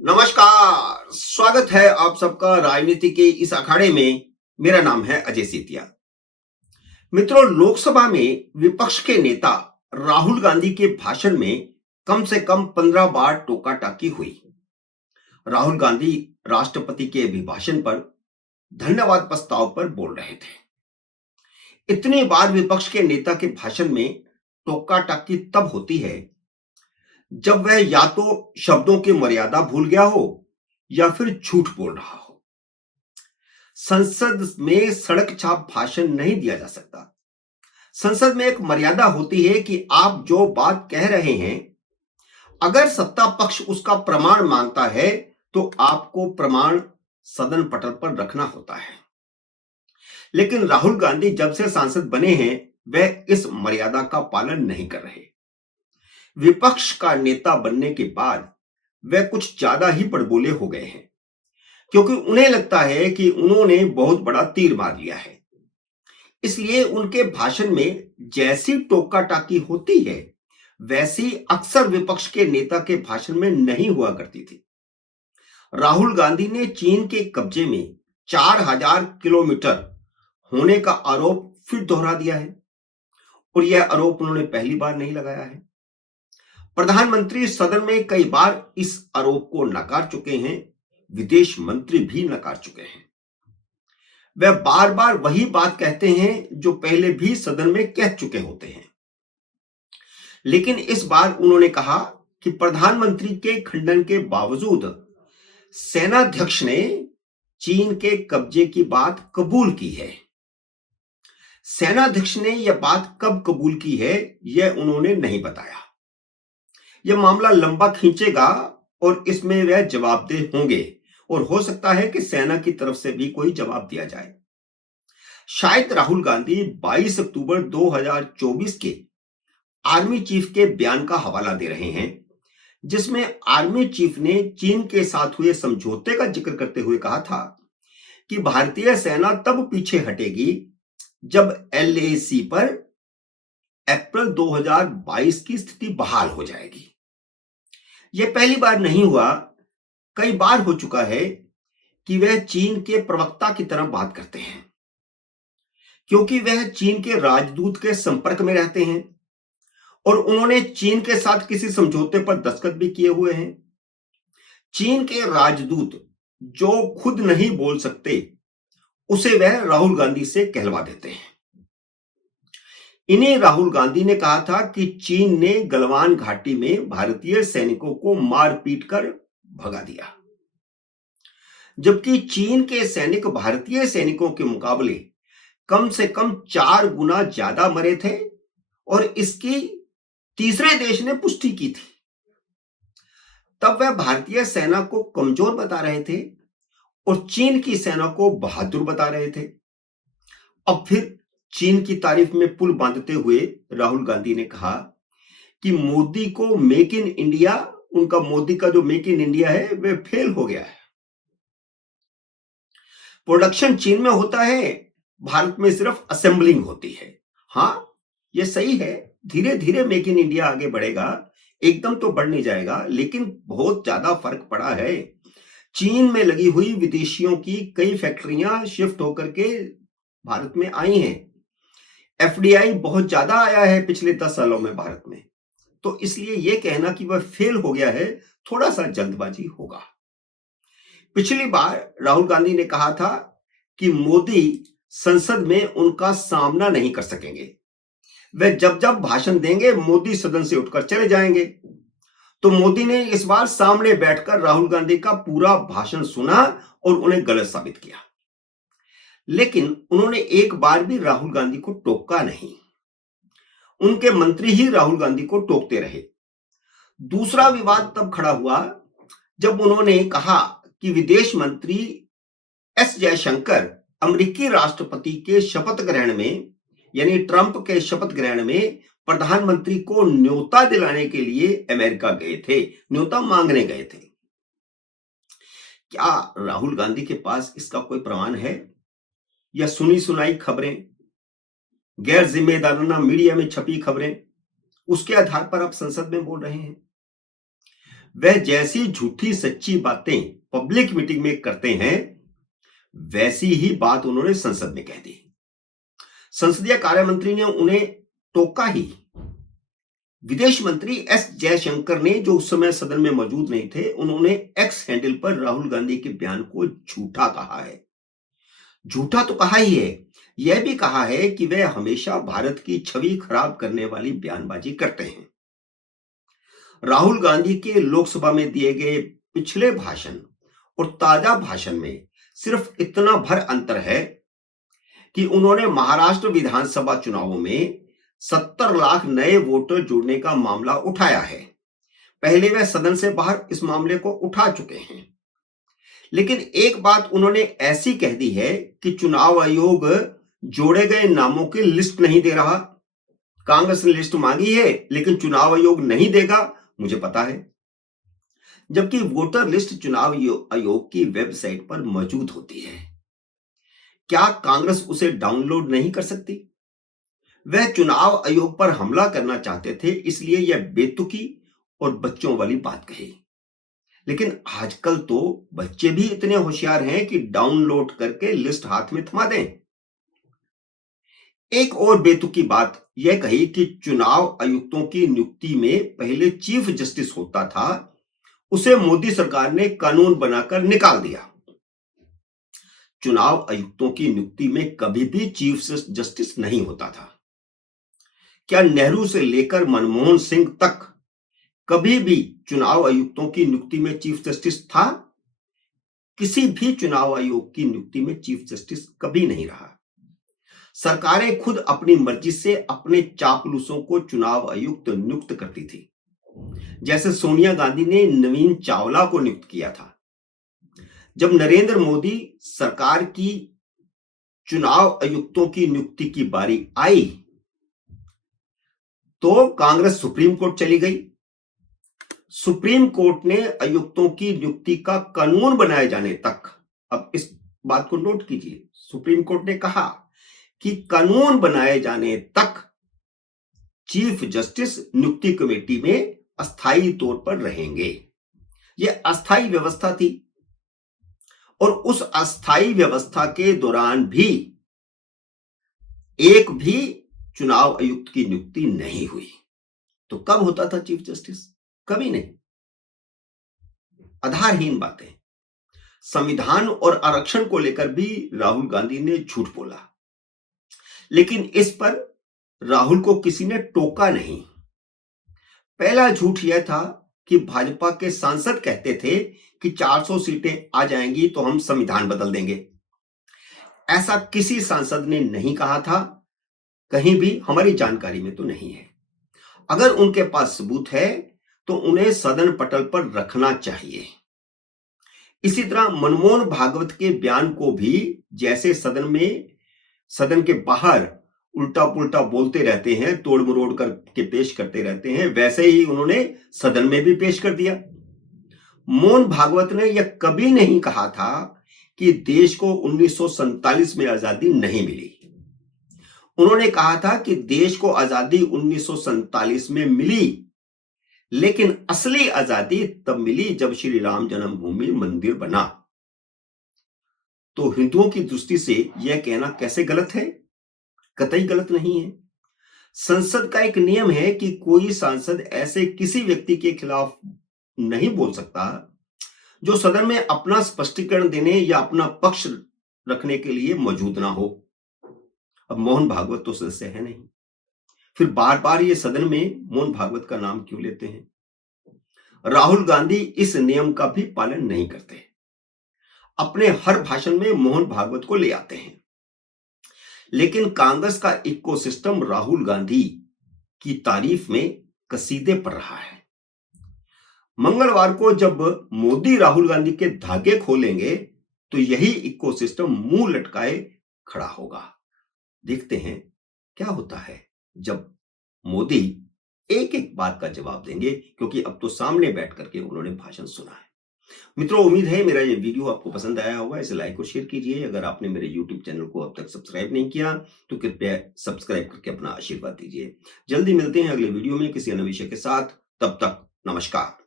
नमस्कार, स्वागत है आप सबका राजनीति के इस अखाड़े में। मेरा नाम है अजय सेतिया। मित्रों, लोकसभा में विपक्ष के नेता राहुल गांधी के भाषण में कम से कम 15 बार टोका टाकी हुई। राहुल गांधी राष्ट्रपति के अभिभाषण पर धन्यवाद प्रस्ताव पर बोल रहे थे। इतनी बार विपक्ष के नेता के भाषण में टोका टाकी तब होती है जब वह या तो शब्दों की मर्यादा भूल गया हो या फिर झूठ बोल रहा हो। संसद में सड़क छाप भाषण नहीं दिया जा सकता। संसद में एक मर्यादा होती है कि आप जो बात कह रहे हैं, अगर सत्ता पक्ष उसका प्रमाण मांगता है तो आपको प्रमाण सदन पटल पर रखना होता है। लेकिन राहुल गांधी जब से सांसद बने हैं, वह इस मर्यादा का पालन नहीं कर रहे। विपक्ष का नेता बनने के बाद वे कुछ ज्यादा ही बड़बोले हो गए हैं, क्योंकि उन्हें लगता है कि उन्होंने बहुत बड़ा तीर मार लिया है। इसलिए उनके भाषण में जैसी टोका टाकी होती है, वैसी अक्सर विपक्ष के नेता के भाषण में नहीं हुआ करती थी। राहुल गांधी ने चीन के कब्जे में 4000 किलोमीटर होने का आरोप फिर दोहरा दिया है, और यह आरोप उन्होंने पहली बार नहीं लगाया है। प्रधानमंत्री सदन में कई बार इस आरोप को नकार चुके हैं, विदेश मंत्री भी नकार चुके हैं। वह बार बार वही बात कहते हैं जो पहले भी सदन में कह चुके होते हैं। लेकिन इस बार उन्होंने कहा कि प्रधानमंत्री के खंडन के बावजूद सेनाध्यक्ष ने चीन के कब्जे की बात कबूल की है। सेनाध्यक्ष ने यह बात कब कबूल की है, यह उन्होंने नहीं बताया। यह मामला लंबा खींचेगा और इसमें वह जवाबदेह होंगे, और हो सकता है कि सेना की तरफ से भी कोई जवाब दिया जाए। शायद राहुल गांधी 22 अक्टूबर 2024 के आर्मी चीफ के बयान का हवाला दे रहे हैं, जिसमें आर्मी चीफ ने चीन के साथ हुए समझौते का जिक्र करते हुए कहा था कि भारतीय सेना तब पीछे हटेगी जब एलएसी पर अप्रैल 2022 की स्थिति बहाल हो जाएगी। यह पहली बार नहीं हुआ, कई बार हो चुका है कि वह चीन के प्रवक्ता की तरह बात करते हैं, क्योंकि वह चीन के राजदूत के संपर्क में रहते हैं और उन्होंने चीन के साथ किसी समझौते पर दस्तखत भी किए हुए हैं। चीन के राजदूत जो खुद नहीं बोल सकते, उसे वह राहुल गांधी से कहलवा देते हैं। इन्हीं राहुल गांधी ने कहा था कि चीन ने गलवान घाटी में भारतीय सैनिकों को मार पीट कर भगा दिया, जबकि चीन के सैनिक भारतीय सैनिकों के मुकाबले कम से कम 4 गुना ज्यादा मरे थे, और इसकी तीसरे देश ने पुष्टि की थी। तब वह भारतीय सेना को कमजोर बता रहे थे और चीन की सेना को बहादुर बता रहे थे। अब फिर चीन की तारीफ में पुल बांधते हुए राहुल गांधी ने कहा कि मोदी को मेक इन इंडिया, उनका मोदी का जो मेक इन इंडिया है वह फेल हो गया है। प्रोडक्शन चीन में होता है, भारत में सिर्फ असेंबलिंग होती है। हाँ, यह सही है, धीरे धीरे मेक इन इंडिया आगे बढ़ेगा, एकदम तो बढ़ नहीं जाएगा, लेकिन बहुत ज्यादा फर्क पड़ा है। चीन में लगी हुई विदेशियों की कई फैक्ट्रियां शिफ्ट होकर के भारत में आई हैं। एफडीआई बहुत ज्यादा आया है पिछले 10 सालों में भारत में, तो इसलिए यह कहना कि वह फेल हो गया है, थोड़ा सा जल्दबाजी होगा। पिछली बार राहुल गांधी ने कहा था कि मोदी संसद में उनका सामना नहीं कर सकेंगे, वे जब जब भाषण देंगे मोदी सदन से उठकर चले जाएंगे। तो मोदी ने इस बार सामने बैठकर राहुल गांधी का पूरा भाषण सुना और उन्हें गलत साबित किया, लेकिन उन्होंने एक बार भी राहुल गांधी को टोका नहीं। उनके मंत्री ही राहुल गांधी को टोकते रहे। दूसरा विवाद तब खड़ा हुआ जब उन्होंने कहा कि विदेश मंत्री एस जयशंकर अमेरिकी राष्ट्रपति के शपथ ग्रहण में, यानी ट्रंप के शपथ ग्रहण में प्रधानमंत्री को न्योता दिलाने के लिए अमेरिका गए थे, न्योता मांगने गए थे। क्या राहुल गांधी के पास इसका कोई प्रमाण है, या सुनी सुनाई खबरें, गैर जिम्मेदाराना मीडिया में छपी खबरें, उसके आधार पर आप संसद में बोल रहे हैं? वह जैसी झूठी सच्ची बातें पब्लिक मीटिंग में करते हैं, वैसी ही बात उन्होंने संसद में कह दी। संसदीय कार्य मंत्री ने उन्हें टोका ही। विदेश मंत्री एस जयशंकर ने, जो उस समय सदन में मौजूद नहीं थे, उन्होंने एक्स हैंडल पर राहुल गांधी के बयान को झूठा कहा है। झूठा तो कहा ही है, यह भी कहा है कि वे हमेशा भारत की छवि खराब करने वाली बयानबाजी करते हैं। राहुल गांधी के लोकसभा में दिए गए पिछले भाषण और ताजा भाषण में सिर्फ इतना भर अंतर है कि उन्होंने महाराष्ट्र विधानसभा चुनावों में 70 लाख नए वोटर जोड़ने का मामला उठाया है। पहले वे सदन से बाहर इस मामले को उठा चुके हैं। लेकिन एक बात उन्होंने ऐसी कह दी है कि चुनाव आयोग जोड़े गए नामों की लिस्ट नहीं दे रहा। कांग्रेस ने लिस्ट मांगी है, लेकिन चुनाव आयोग नहीं देगा, मुझे पता है। जबकि वोटर लिस्ट चुनाव आयोग की वेबसाइट पर मौजूद होती है। क्या कांग्रेस उसे डाउनलोड नहीं कर सकती? वह चुनाव आयोग पर हमला करना चाहते थे, इसलिए यह बेतुकी और बच्चों वाली बात कही। लेकिन आजकल तो बच्चे भी इतने होशियार हैं कि डाउनलोड करके लिस्ट हाथ में थमा दें। एक और बेतुकी बात यह कही कि चुनाव आयुक्तों की नियुक्ति में पहले चीफ जस्टिस होता था, उसे मोदी सरकार ने कानून बनाकर निकाल दिया। चुनाव आयुक्तों की नियुक्ति में कभी भी चीफ जस्टिस नहीं होता था। क्या नेहरू से लेकर मनमोहन सिंह तक कभी भी चुनाव आयुक्तों की नियुक्ति में चीफ जस्टिस था? किसी भी चुनाव आयोग की नियुक्ति में चीफ जस्टिस कभी नहीं रहा। सरकारें खुद अपनी मर्जी से अपने चापलूसों को चुनाव आयुक्त नियुक्त करती थी। जैसे सोनिया गांधी ने नवीन चावला को नियुक्त किया था। जब नरेंद्र मोदी सरकार की चुनाव आयुक्तों की नियुक्ति की बारी आई, तो कांग्रेस सुप्रीम कोर्ट चली गई। सुप्रीम कोर्ट ने आयुक्तों की नियुक्ति का कानून बनाए जाने तक, अब इस बात को नोट कीजिए, सुप्रीम कोर्ट ने कहा कि कानून बनाए जाने तक चीफ जस्टिस नियुक्ति कमेटी में अस्थायी तौर पर रहेंगे। यह अस्थायी व्यवस्था थी और उस अस्थायी व्यवस्था के दौरान भी एक भी चुनाव आयुक्त की नियुक्ति नहीं हुई। तो कब होता था चीफ जस्टिस? कभी नहीं। आधारहीन बातें। संविधान और आरक्षण को लेकर भी राहुल गांधी ने झूठ बोला, लेकिन इस पर राहुल को किसी ने टोका नहीं। पहला झूठ यह था कि भाजपा के सांसद कहते थे कि 400 सीटें आ जाएंगी तो हम संविधान बदल देंगे। ऐसा किसी सांसद ने नहीं कहा था, कहीं भी हमारी जानकारी में तो नहीं है। अगर उनके पास सबूत है तो उन्हें सदन पटल पर रखना चाहिए। इसी तरह मनमोहन भागवत के बयान को भी जैसे सदन के बाहर उल्टा पुल्टा बोलते रहते हैं, तोड़ मरोड़ करके पेश करते रहते हैं, वैसे ही उन्होंने सदन में भी पेश कर दिया। मोहन भागवत ने यह कभी नहीं कहा था कि देश को 1947 में आजादी नहीं मिली। उन्होंने कहा था कि देश को आजादी 1947 में मिली, लेकिन असली आजादी तब मिली जब श्री राम जन्मभूमि मंदिर बना। तो हिंदुओं की दृष्टि से यह कहना कैसे गलत है? कतई गलत नहीं है। संसद का एक नियम है कि कोई सांसद ऐसे किसी व्यक्ति के खिलाफ नहीं बोल सकता जो सदन में अपना स्पष्टीकरण देने या अपना पक्ष रखने के लिए मौजूद ना हो। अब मोहन भागवत तो सदस्य है नहीं, फिर बार बार ये सदन में मोहन भागवत का नाम क्यों लेते हैं? राहुल गांधी इस नियम का भी पालन नहीं करते, अपने हर भाषण में मोहन भागवत को ले आते हैं। लेकिन कांग्रेस का इकोसिस्टम राहुल गांधी की तारीफ में कसीदे पढ़ रहा है। मंगलवार को जब मोदी राहुल गांधी के धागे खोलेंगे तो यही इकोसिस्टम मुंह लटकाए खड़ा होगा। देखते हैं क्या होता है जब मोदी एक एक बात का जवाब देंगे, क्योंकि अब तो सामने बैठ करके उन्होंने भाषण सुना है। मित्रों, उम्मीद है मेरा ये वीडियो आपको पसंद आया होगा। इसे लाइक और शेयर कीजिए। अगर आपने मेरे YouTube चैनल को अब तक सब्सक्राइब नहीं किया तो कृपया सब्सक्राइब करके अपना आशीर्वाद दीजिए। जल्दी मिलते हैं अगले वीडियो में किसी अन्य विषय के साथ। तब तक नमस्कार।